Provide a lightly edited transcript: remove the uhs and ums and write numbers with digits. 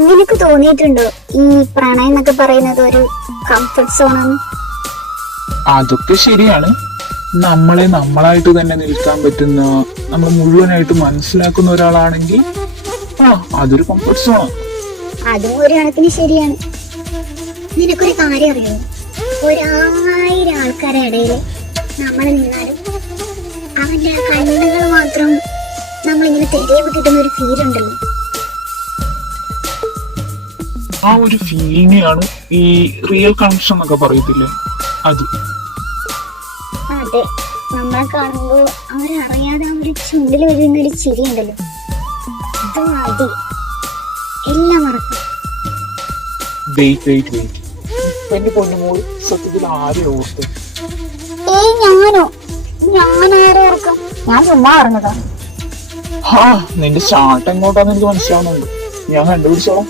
നിനക്ക് തോന്നിയിട്ടുണ്ടോ ഈ പ്രണയം എന്നൊക്കെ പറയുന്നത് ഒരു കംഫർട്ട് സോണാണ്? അതൊക്കെ ശരിയാണ്. നമ്മളെ നമ്മളായിട്ട് തന്നെ നിൽക്കാൻ പറ്റുന്ന, നമ്മൾ മുഴുവനായിട്ട് മനസ്സിലാക്കുന്ന ഒരാളാണെങ്കിൽ അതൊരു കംഫർട്ട് സോണാണ്. അതും ഒരു കണക്കിന് ശരിയാണ്. നിനക്കൊരു കാര്യം അറിയോ? 1000 ആൾക്കാരുടെ ഇടയില് നമ്മൾ നിന്നാലും അവന്റെ കണ്ണുകൾ മാത്രം നമ്മളിങ്ങനെ തെരയുമ്പോ കിട്ടുന്ന ഒരു ഫീൽ ഉണ്ടല്ലോ. ആ ഒരു ഫീലിനെയാണ് ഈ റിയൽ കണക്ഷൻ എന്നൊക്കെ പറയത്തില്ലേ, അത്. അതെ, നമ്മളെ കാണുമ്പോ അവരറിയാതെ ആ ഒരു ചുണ്ടിൽ വരുന്ന ഒരു ചിരി ഉണ്ടല്ലോ, അത് മതി, എല്ലാം മറക്കും. എന്റെ പൊന്നുമോൾ സത്യത്തിൽ ആരെ ഓർത്ത്? ഞാനാരെ ഓർക്കാം? ഞാൻ ചുമ്മാ പറഞ്ഞതാ. നിന്റെ സ്റ്റാർട്ട് എങ്ങോട്ടാന്ന് എനിക്ക് മനസ്സിലാവുന്നുണ്ട്. ഞാൻ കണ്ടുപിടിച്ചോളാം.